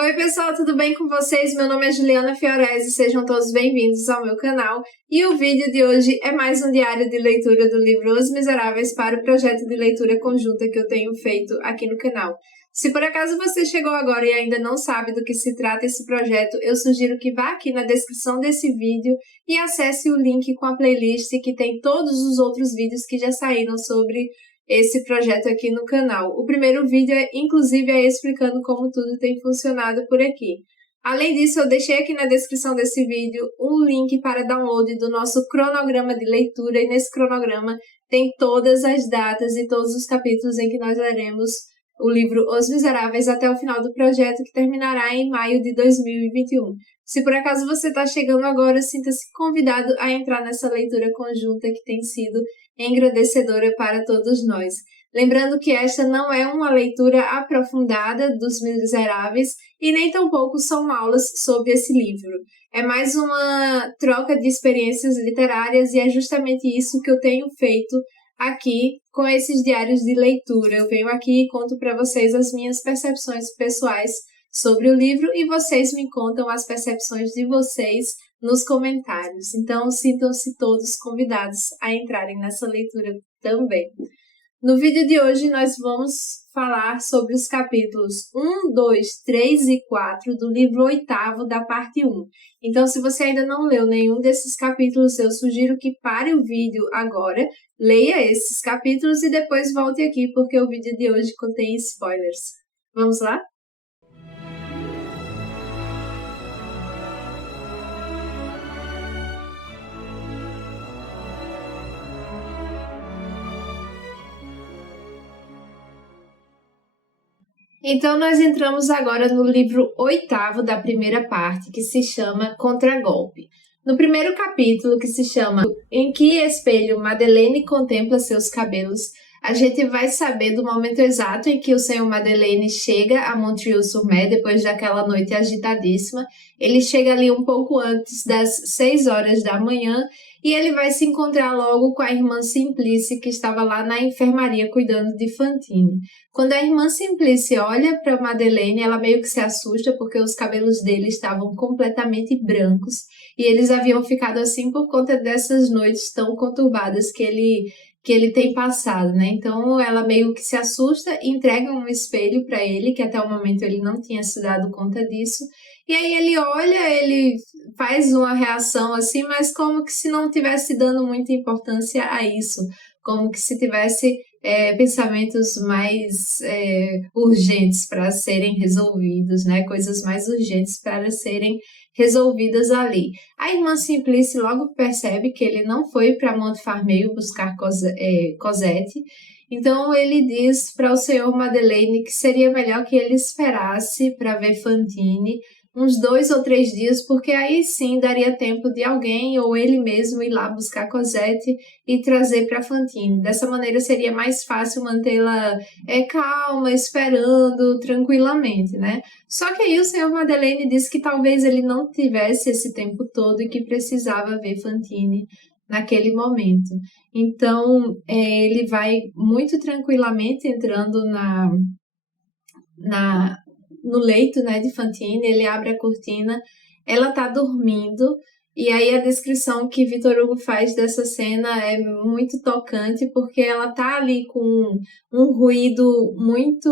Oi pessoal, tudo bem com vocês? Meu nome é Juliana Fiorese, sejam todos bem-vindos ao meu canal. E o vídeo de hoje é mais um diário de leitura do livro Os Miseráveis para o projeto de leitura conjunta que eu tenho feito aqui no canal. Se por acaso você chegou agora e ainda não sabe do que se trata esse projeto, eu sugiro que vá aqui na descrição desse vídeo e acesse o link com a playlist que tem todos os outros vídeos que já saíram sobre esse projeto aqui no canal. O primeiro vídeo, inclusive, é explicando como tudo tem funcionado por aqui. Além disso, eu deixei aqui na descrição desse vídeo um link para download do nosso cronograma de leitura, e nesse cronograma tem todas as datas e todos os capítulos em que nós leremos o livro Os Miseráveis até o final do projeto, que terminará em maio de 2021. Se por acaso você está chegando agora, sinta-se convidado a entrar nessa leitura conjunta que tem sido engrandecedora para todos nós. Lembrando que esta não é uma leitura aprofundada dos Miseráveis e nem tampouco são aulas sobre esse livro. É mais uma troca de experiências literárias e é justamente isso que eu tenho feito aqui com esses diários de leitura. Eu venho aqui e conto para vocês as minhas percepções pessoais sobre o livro e vocês me contam as percepções de vocês nos comentários. Então, sintam-se todos convidados a entrarem nessa leitura também. No vídeo de hoje, nós vamos falar sobre os capítulos 1, 2, 3 e 4 do livro 8º da parte 1. Então, se você ainda não leu nenhum desses capítulos, eu sugiro que pare o vídeo agora, leia esses capítulos e depois volte aqui, porque o vídeo de hoje contém spoilers. Vamos lá? Então, nós entramos agora no livro 8º da primeira parte, que se chama Contragolpe. No primeiro capítulo, que se chama Em que espelho Madeleine contempla seus cabelos, a gente vai saber do momento exato em que o senhor Madeleine chega a Montreuil-sur-Mer, depois daquela noite agitadíssima. Ele chega ali um pouco antes das 6 horas da manhã e ele vai se encontrar logo com a irmã Simplice, que estava lá na enfermaria cuidando de Fantine. Quando a irmã Simplice olha para Madeleine, ela meio que se assusta porque os cabelos dele estavam completamente brancos e eles haviam ficado assim por conta dessas noites tão conturbadas que ele tem passado, né? Então ela meio que se assusta e entrega um espelho para ele, que até o momento ele não tinha se dado conta disso. E aí ele olha, ele faz uma reação assim, mas como que se não tivesse dando muita importância a isso, como que se tivesse pensamentos mais urgentes para serem resolvidos, né? Coisas mais urgentes para serem resolvidas ali. A irmã Simplice logo percebe que ele não foi para Montfermeil buscar Cosette, então ele diz para o senhor Madeleine que seria melhor que ele esperasse para ver Fantine uns 2 ou 3 dias, porque aí sim daria tempo de alguém ou ele mesmo ir lá buscar Cosette e trazer para Fantine. Dessa maneira seria mais fácil mantê-la calma, esperando tranquilamente, né? Só que aí o senhor Madeleine disse que talvez ele não tivesse esse tempo todo e que precisava ver Fantine naquele momento. Então, ele vai muito tranquilamente entrando no leito, né, de Fantine, ele abre a cortina, ela tá dormindo, e aí a descrição que Victor Hugo faz dessa cena é muito tocante, porque ela tá ali com um ruído muito...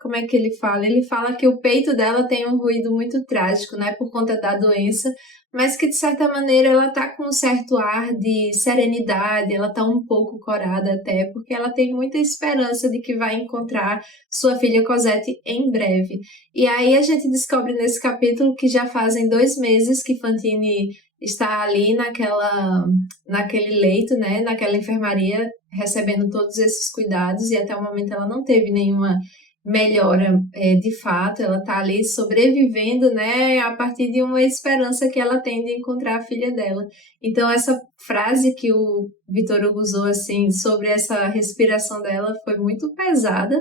Como é que ele fala? Ele fala que o peito dela tem um ruído muito trágico, né, por conta da doença, mas que de certa maneira ela tá com um certo ar de serenidade, ela tá um pouco corada até, porque ela tem muita esperança de que vai encontrar sua filha Cosette em breve. E aí a gente descobre nesse capítulo que já fazem 2 meses que Fantine está ali naquele leito, né, naquela enfermaria, recebendo todos esses cuidados, e até o momento ela não teve nenhuma melhora de fato, ela está ali sobrevivendo, né, a partir de uma esperança que ela tem de encontrar a filha dela. Então essa frase que o Victor Hugo usou assim, sobre essa respiração dela foi muito pesada,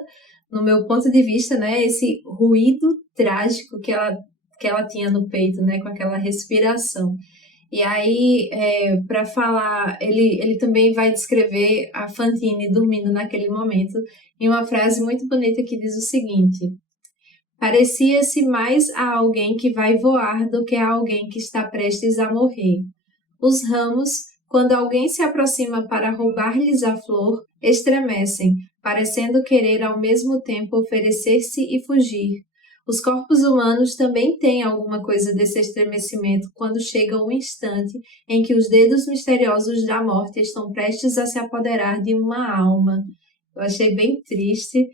no meu ponto de vista, né, esse ruído trágico que ela tinha no peito, né, com aquela respiração. E aí, para falar, ele também vai descrever a Fantine dormindo naquele momento em uma frase muito bonita que diz o seguinte: Parecia-se mais a alguém que vai voar do que a alguém que está prestes a morrer. Os ramos, quando alguém se aproxima para roubar-lhes a flor, estremecem, parecendo querer ao mesmo tempo oferecer-se e fugir. Os corpos humanos também têm alguma coisa desse estremecimento quando chega o instante em que os dedos misteriosos da morte estão prestes a se apoderar de uma alma. Eu achei bem triste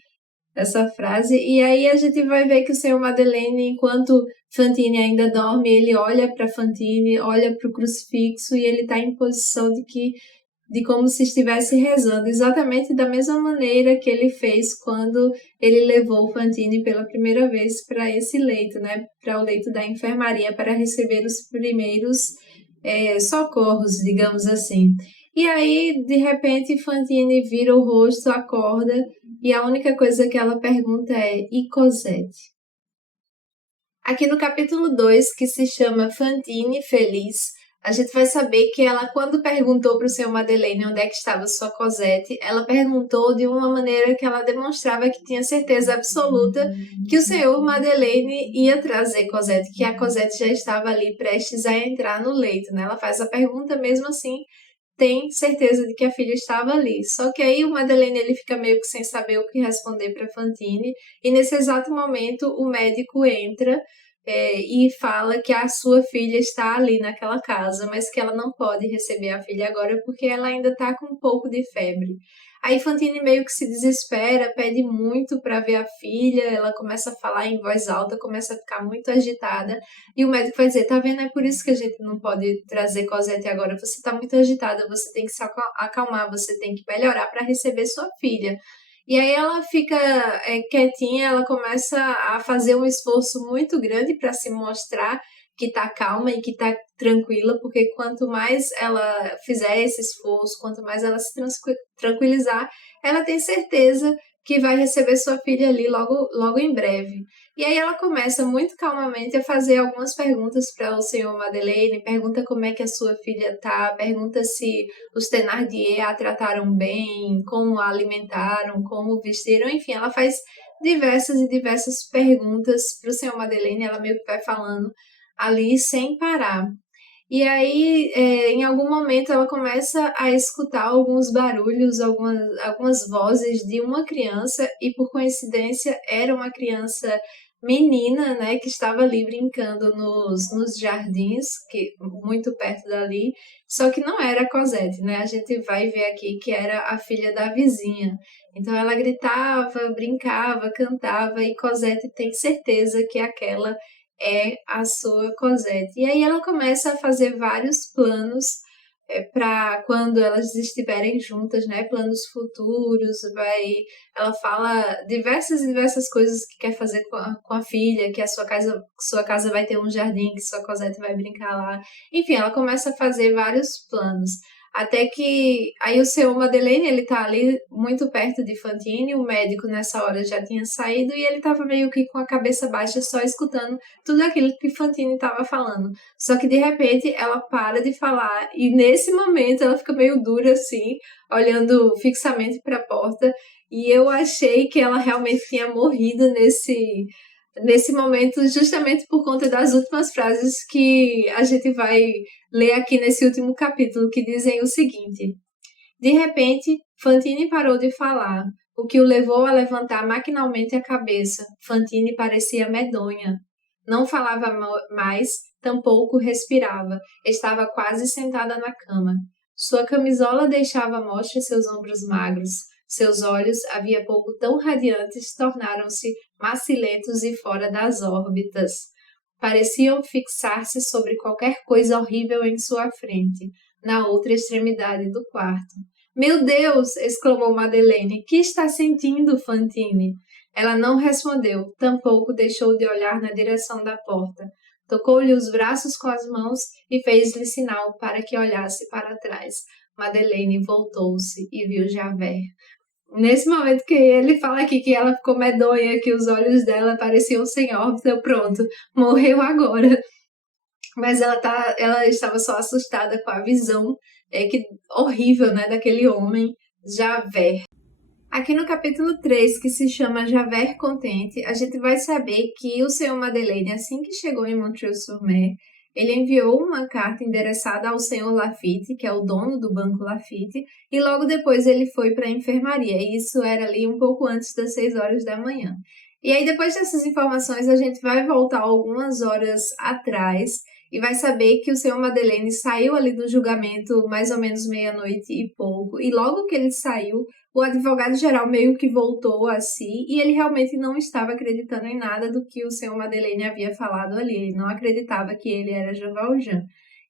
essa frase. E aí a gente vai ver que o senhor Madeleine, enquanto Fantine ainda dorme, ele olha para Fantine, olha para o crucifixo e ele está em posição de como se estivesse rezando, exatamente da mesma maneira que ele fez quando ele levou Fantine pela primeira vez para esse leito, né? Para o leito da enfermaria, para receber os primeiros socorros, digamos assim. E aí, de repente, Fantine vira o rosto, acorda, e a única coisa que ela pergunta é: e Cosette? Aqui no capítulo 2, que se chama Fantine Feliz, a gente vai saber que ela, quando perguntou para o senhor Madeleine onde é que estava sua Cosette, ela perguntou de uma maneira que ela demonstrava que tinha certeza absoluta que o senhor Madeleine ia trazer Cosette, que a Cosette já estava ali prestes a entrar no leito, né? Ela faz a pergunta mesmo assim, tem certeza de que a filha estava ali. Só que aí o Madeleine ele fica meio que sem saber o que responder para Fantine, e nesse exato momento o médico entra e fala que a sua filha está ali naquela casa, mas que ela não pode receber a filha agora porque ela ainda está com um pouco de febre. Aí Fantine meio que se desespera, pede muito para ver a filha, ela começa a falar em voz alta, começa a ficar muito agitada, e o médico vai dizer: tá vendo, é por isso que a gente não pode trazer Cosette agora, você está muito agitada, você tem que se acalmar, você tem que melhorar para receber sua filha. E aí ela fica quietinha, ela começa a fazer um esforço muito grande para se mostrar que tá calma e que tá tranquila, porque quanto mais ela fizer esse esforço, quanto mais ela se tranquilizar, ela tem certeza que vai receber sua filha ali logo em breve. E aí ela começa muito calmamente a fazer algumas perguntas para o senhor Madeleine, pergunta como é que a sua filha tá, pergunta se os Thénardier a trataram bem, como a alimentaram, como vestiram, enfim, ela faz diversas e diversas perguntas para o senhor Madeleine, ela meio que vai falando ali sem parar. E aí, em algum momento, ela começa a escutar alguns barulhos, algumas vozes de uma criança, e por coincidência era uma criança menina, né, que estava ali brincando nos jardins, muito perto dali, só que não era a Cosette, né? A gente vai ver aqui que era a filha da vizinha. Então ela gritava, brincava, cantava, e Cosette tem certeza que aquela é a sua Cosette. E aí ela começa a fazer vários planos para quando elas estiverem juntas, né? Planos futuros, ela fala diversas coisas que quer fazer com a filha, que a sua casa vai ter um jardim, que sua Cosette vai brincar lá. Enfim, ela começa a fazer vários planos. Até que aí o senhor Madeleine, ele tá ali muito perto de Fantine, o médico nessa hora já tinha saído e ele tava meio que com a cabeça baixa, só escutando tudo aquilo que Fantine estava falando. Só que de repente ela para de falar e nesse momento ela fica meio dura assim, olhando fixamente para a porta, e eu achei que ela realmente tinha morrido nesse momento, justamente por conta das últimas frases que a gente vai ler aqui nesse último capítulo, que dizem o seguinte: de repente, Fantine parou de falar, o que o levou a levantar maquinalmente a cabeça. Fantine parecia medonha. Não falava mais, tampouco respirava. Estava quase sentada na cama. Sua camisola deixava à mostra seus ombros magros. Seus olhos, havia pouco tão radiantes, tornaram-se macilentos e fora das órbitas. Pareciam fixar-se sobre qualquer coisa horrível em sua frente, na outra extremidade do quarto. Meu Deus! Exclamou Madeleine. Que está sentindo, Fantine? Ela não respondeu, tampouco deixou de olhar na direção da porta. Tocou-lhe os braços com as mãos e fez-lhe sinal para que olhasse para trás. Madeleine voltou-se e viu Javert. Nesse momento que ele fala aqui que ela ficou medonha, que os olhos dela pareciam sem órbita, pronto, morreu agora. Mas ela estava só assustada com a visão horrível, né, daquele homem, Javert. Aqui no capítulo 3, que se chama Javert Contente, a gente vai saber que o senhor Madeleine, assim que chegou em Montreuil-sur-Mer, ele enviou uma carta endereçada ao senhor Laffitte, que é o dono do Banco Laffitte, e logo depois ele foi para a enfermaria, e isso era ali um pouco antes das 6 horas da manhã. E aí, depois dessas informações, a gente vai voltar algumas horas atrás e vai saber que o senhor Madeleine saiu ali do julgamento mais ou menos meia-noite e pouco, e logo que ele saiu, o advogado-geral meio que voltou a si e ele realmente não estava acreditando em nada do que o senhor Madeleine havia falado ali. Ele não acreditava que ele era Jean Valjean.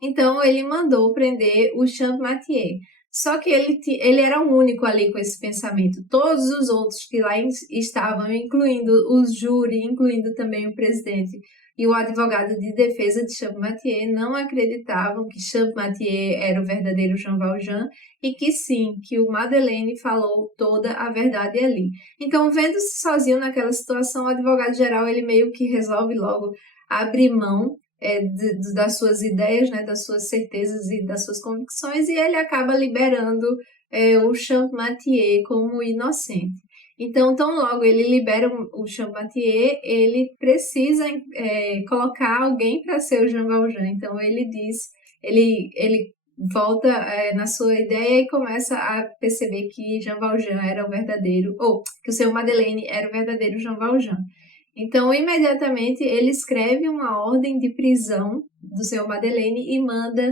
Então, ele mandou prender o Champmathieu. Só que ele era o único ali com esse pensamento. Todos os outros que lá estavam, incluindo os júri, incluindo também o presidente e o advogado de defesa de Champmathieu, não acreditavam que Champmathieu era o verdadeiro Jean Valjean e que sim, que o Madeleine falou toda a verdade ali. Então, vendo-se sozinho naquela situação, o advogado-geral ele meio que resolve logo abrir mão das suas ideias, né, das suas certezas e das suas convicções, e ele acaba liberando o Champmathieu como inocente. Então, tão logo ele libera o Champmathieu, ele precisa colocar alguém para ser o Jean Valjean. Então, ele volta na sua ideia e começa a perceber que Jean Valjean era o verdadeiro, ou que o seu Madeleine era o verdadeiro Jean Valjean. Então, imediatamente, ele escreve uma ordem de prisão do seu Madeleine e manda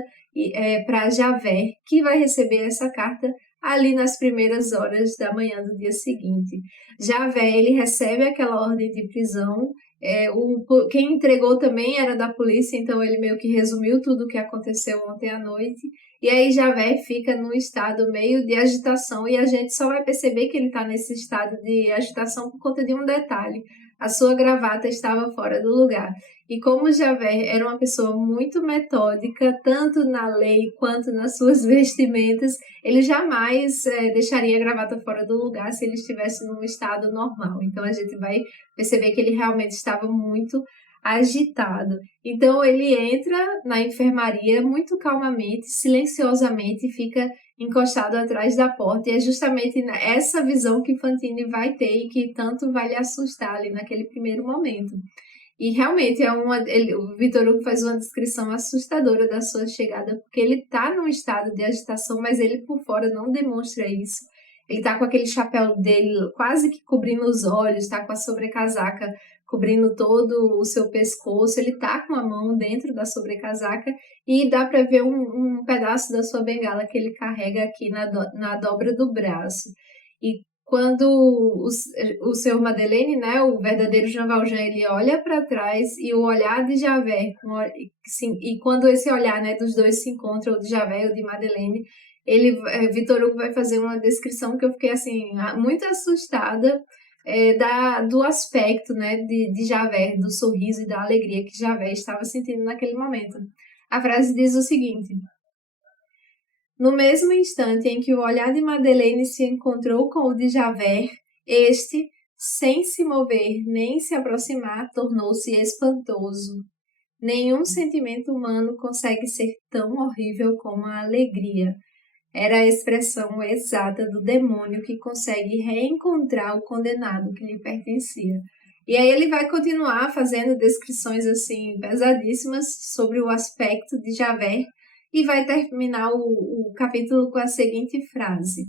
para Javert, que vai receber essa carta ali nas primeiras horas da manhã do dia seguinte. Javert, ele recebe aquela ordem de prisão, quem entregou também era da polícia, então ele meio que resumiu tudo o que aconteceu ontem à noite, e aí Javert fica num estado meio de agitação, e a gente só vai perceber que ele está nesse estado de agitação por conta de um detalhe: a sua gravata estava fora do lugar. E como Javert era uma pessoa muito metódica, tanto na lei quanto nas suas vestimentas, ele jamais deixaria a gravata fora do lugar se ele estivesse num estado normal. Então a gente vai perceber que ele realmente estava muito agitado. Então ele entra na enfermaria muito calmamente, silenciosamente, e fica encostado atrás da porta, e é justamente essa visão que Fantine vai ter e que tanto vai lhe assustar ali naquele primeiro momento. E realmente o Victor Hugo faz uma descrição assustadora da sua chegada, porque ele está num estado de agitação, mas ele por fora não demonstra isso. Ele está com aquele chapéu dele quase que cobrindo os olhos, está com a sobrecasaca cobrindo todo o seu pescoço, ele está com a mão dentro da sobrecasaca e dá para ver um pedaço da sua bengala que ele carrega aqui na dobra do braço. E quando o senhor Madeleine, né, o verdadeiro Jean Valjean, ele olha para trás e o olhar de Javert, e quando esse olhar, né, dos dois se encontra, o de Javert e o de Madeleine, Victor Hugo vai fazer uma descrição que eu fiquei assim muito assustada do aspecto, né, de Javert, do sorriso e da alegria que Javert estava sentindo naquele momento. A frase diz o seguinte: no mesmo instante em que o olhar de Madeleine se encontrou com o de Javert, este, sem se mover nem se aproximar, tornou-se espantoso. Nenhum sentimento humano consegue ser tão horrível como a alegria. Era a expressão exata do demônio que consegue reencontrar o condenado que lhe pertencia. E aí ele vai continuar fazendo descrições assim pesadíssimas sobre o aspecto de Javert, e vai terminar o capítulo com a seguinte frase: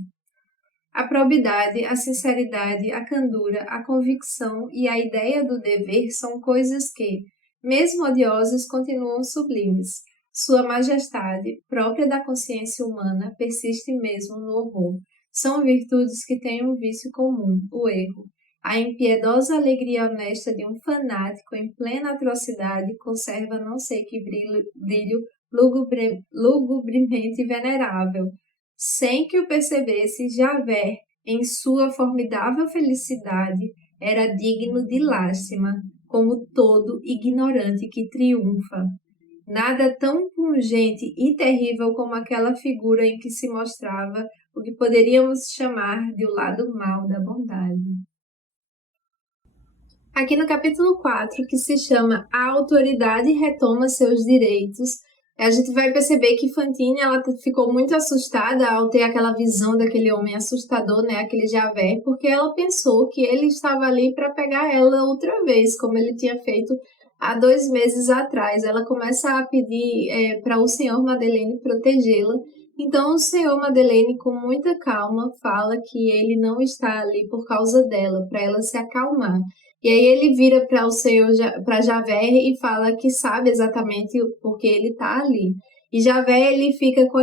a probidade, a sinceridade, a candura, a convicção e a ideia do dever são coisas que, mesmo odiosas, continuam sublimes. Sua majestade, própria da consciência humana, persiste mesmo no horror. São virtudes que têm um vício comum, o erro. A impiedosa alegria honesta de um fanático em plena atrocidade conserva não sei que brilho lugubremente venerável. Sem que o percebesse, Javert, em sua formidável felicidade, era digno de lástima, como todo ignorante que triunfa. Nada tão pungente e terrível como aquela figura em que se mostrava o que poderíamos chamar de o lado mau da bondade. Aqui no capítulo 4, que se chama A Autoridade Retoma Seus Direitos, A gente vai perceber que Fantine, ela ficou muito assustada ao ter aquela visão daquele homem assustador, né, aquele Javert, porque ela pensou que ele estava ali para pegar ela outra vez, como ele tinha feito há 2 meses atrás. Ela começa a pedir para o senhor Madeleine protegê-la. Então o senhor Madeleine, com muita calma, fala que ele não está ali por causa dela, para ela se acalmar. E aí ele vira para o senhor, para Javert e fala que sabe exatamente porque ele está ali. E Javert, ele fica com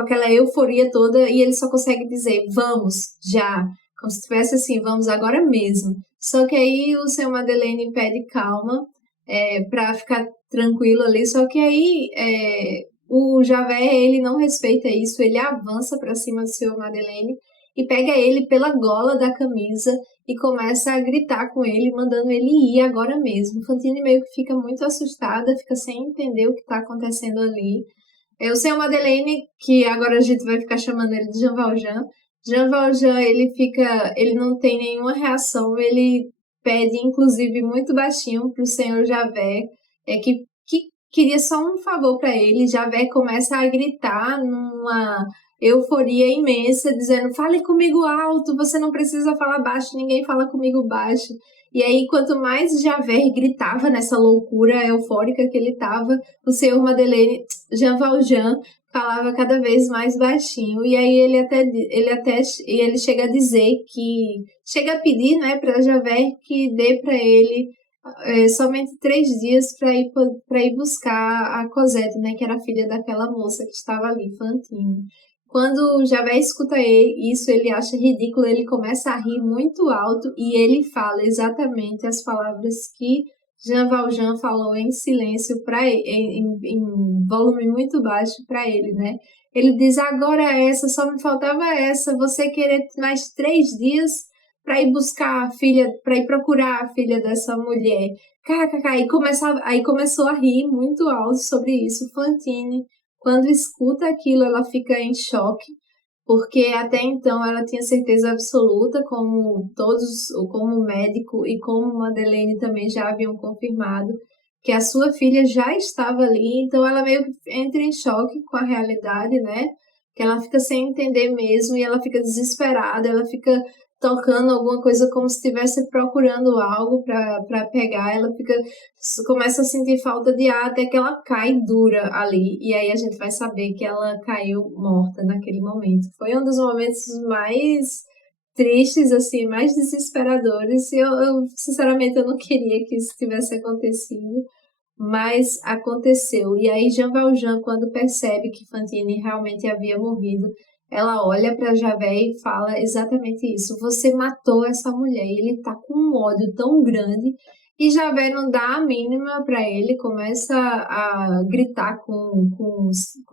aquela euforia toda e ele só consegue dizer, vamos, já. Como se tivesse assim, vamos agora mesmo. Só que aí o senhor Madeleine pede calma para ficar tranquilo ali. Só que aí o Javert, ele não respeita isso, ele avança para cima do senhor Madeleine e pega ele pela gola da camisa e começa a gritar com ele, mandando ele ir agora mesmo. Fantine meio que fica muito assustada, fica sem entender o que está acontecendo ali. O senhor Madeleine, que agora a gente vai ficar chamando ele de Jean Valjean. Jean Valjean, ele não tem nenhuma reação, ele pede, inclusive, muito baixinho para o senhor Javert, que queria só um favor para ele. Javert começa a gritar numa euforia imensa, dizendo, fale comigo alto, você não precisa falar baixo, ninguém fala comigo baixo. E aí, quanto mais Javert gritava nessa loucura eufórica que ele estava, o senhor Madeleine, Jean Valjean, falava cada vez mais baixinho. E aí ele chega a dizer chega a pedir, né, para Javert que dê para ele somente 3 dias para ir buscar a Cosette, né, que era filha daquela moça que estava ali, Fantine. Quando o Javert escuta isso, ele acha ridículo, ele começa a rir muito alto e ele fala exatamente as palavras que Jean Valjean falou em silêncio em volume muito baixo para ele, né? Ele diz, agora essa, só me faltava essa, você querer mais 3 dias para ir buscar a filha, para ir procurar a filha dessa mulher. KKK, aí começou a rir muito alto sobre isso. Fantine, quando escuta aquilo, ela fica em choque, porque até então ela tinha certeza absoluta, como médico e como Madeleine também já haviam confirmado, que a sua filha já estava ali, então ela meio que entra em choque com a realidade, né? Que ela fica sem entender mesmo e ela fica desesperada, ela fica tocando alguma coisa como se estivesse procurando algo para pegar, começa a sentir falta de ar até que ela cai dura ali, e aí a gente vai saber que ela caiu morta naquele momento. Foi um dos momentos mais tristes, assim, mais desesperadores, e sinceramente eu não queria que isso tivesse acontecido, mas aconteceu. E aí Jean Valjean, quando percebe que Fantine realmente havia morrido, ela olha para Javert e fala exatamente isso. Você matou essa mulher. E ele tá com um ódio tão grande. E Javert não dá a mínima para ele, começa a gritar com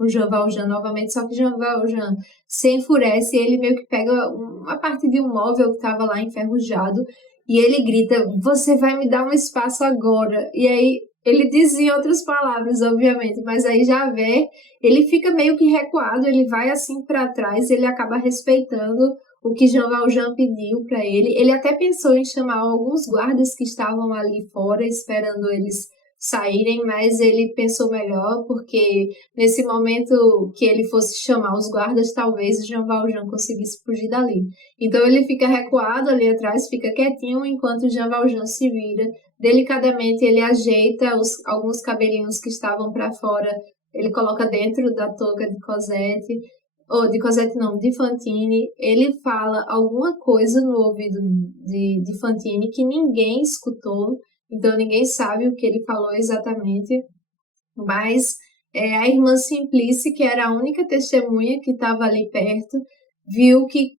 Jean Valjean novamente, só que Jean Valjean se enfurece e ele meio que pega uma parte de um móvel que estava lá enferrujado e ele grita, você vai me dar um espaço agora. E aí ele diz em outras palavras, obviamente, mas aí Javert, ele fica meio que recuado, ele vai assim para trás, ele acaba respeitando o que Jean Valjean pediu para ele. Ele até pensou em chamar alguns guardas que estavam ali fora, esperando eles saírem, mas ele pensou melhor, porque nesse momento que ele fosse chamar os guardas, talvez Jean Valjean conseguisse fugir dali. Então ele fica recuado ali atrás, fica quietinho, enquanto Jean Valjean se vira. Delicadamente ele ajeita alguns cabelinhos que estavam para fora, ele coloca dentro da touca de Cosette, ou de Cosette não, de Fantine. Ele fala alguma coisa no ouvido de Fantine que ninguém escutou, então ninguém sabe o que ele falou exatamente, mas a irmã Simplice, que era a única testemunha que estava ali perto, viu que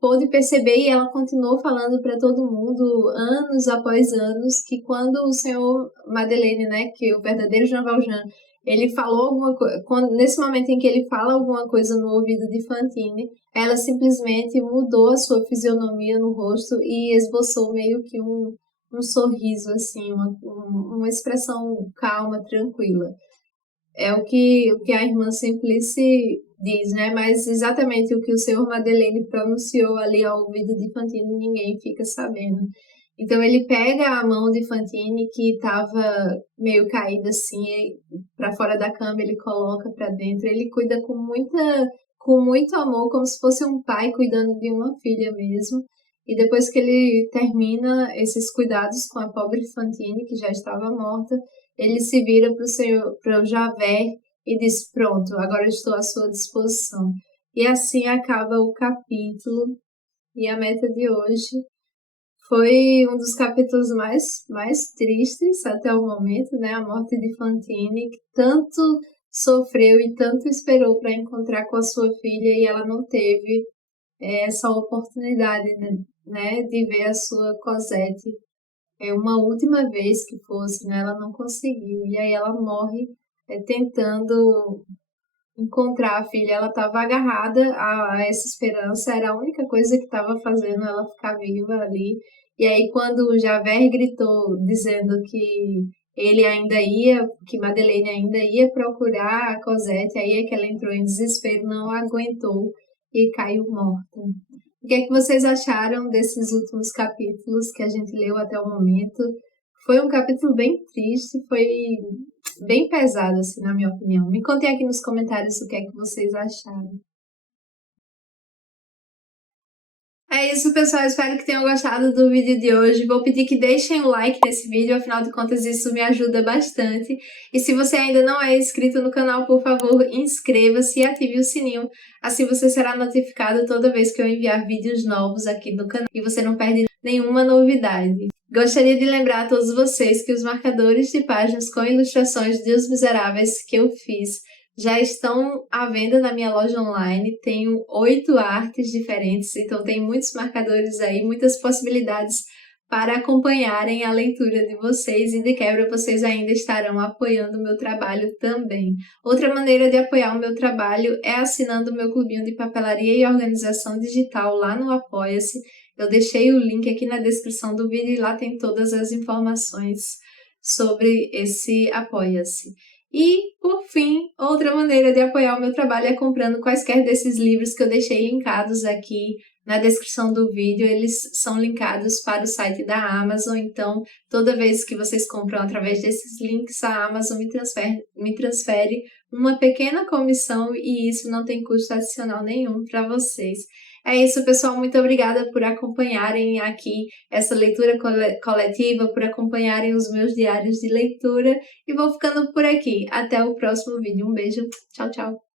pôde perceber e ela continuou falando para todo mundo, anos após anos, que quando o senhor Madeleine, né, que é o verdadeiro Jean Valjean, ele falou alguma coisa, nesse momento em que ele fala alguma coisa no ouvido de Fantine, ela simplesmente mudou a sua fisionomia no rosto e esboçou meio que um sorriso, assim, uma expressão calma, tranquila. É o que a irmã Simplice diz, né? Mas exatamente o que o senhor Madeleine pronunciou ali ao ouvido de Fantine, ninguém fica sabendo. Então ele pega a mão de Fantine, que estava meio caída assim, para fora da cama, ele coloca para dentro, ele cuida com muito amor, como se fosse um pai cuidando de uma filha mesmo. E depois que ele termina esses cuidados com a pobre Fantine, que já estava morta, ele se vira para o Javert e diz: "Pronto, agora estou à sua disposição." E assim acaba o capítulo. E a meta de hoje foi um dos capítulos mais tristes até o momento, né? A morte de Fantine, que tanto sofreu e tanto esperou para encontrar com a sua filha e ela não teve essa oportunidade, né, de ver a sua Cosette uma última vez que fosse, né? Ela não conseguiu. E aí ela morre tentando encontrar a filha. Ela estava agarrada a essa esperança, era a única coisa que estava fazendo ela ficar viva ali. E aí, quando o Javert gritou, dizendo que ele ainda ia, que Madeleine ainda ia procurar a Cosette, aí é que ela entrou em desespero, não aguentou e caiu morta. O que é que vocês acharam desses últimos capítulos que a gente leu até o momento? Foi um capítulo bem triste, foi bem pesado, assim, na minha opinião. Me contem aqui nos comentários o que é que vocês acharam. É isso, pessoal. Espero que tenham gostado do vídeo de hoje. Vou pedir que deixem o like nesse vídeo, afinal de contas isso me ajuda bastante. E se você ainda não é inscrito no canal, por favor, inscreva-se e ative o sininho. Assim você será notificado toda vez que eu enviar vídeos novos aqui no canal e você não perde nenhuma novidade. Gostaria de lembrar a todos vocês que os marcadores de páginas com ilustrações de Os Miseráveis que eu fiz já estão à venda na minha loja online. Tenho 8 artes diferentes, então tem muitos marcadores aí, muitas possibilidades para acompanharem a leitura de vocês e de quebra vocês ainda estarão apoiando o meu trabalho também. Outra maneira de apoiar o meu trabalho é assinando o meu clubinho de papelaria e organização digital lá no Apoia-se. Eu deixei o link aqui na descrição do vídeo e lá tem todas as informações sobre esse Apoia-se. E, por fim, outra maneira de apoiar o meu trabalho é comprando quaisquer desses livros que eu deixei linkados aqui na descrição do vídeo. Eles são linkados para o site da Amazon, então toda vez que vocês compram através desses links, a Amazon me transfere uma pequena comissão e isso não tem custo adicional nenhum para vocês. É isso, pessoal. Muito obrigada por acompanharem aqui essa leitura coletiva, por acompanharem os meus diários de leitura. E vou ficando por aqui. Até o próximo vídeo. Um beijo. Tchau, tchau.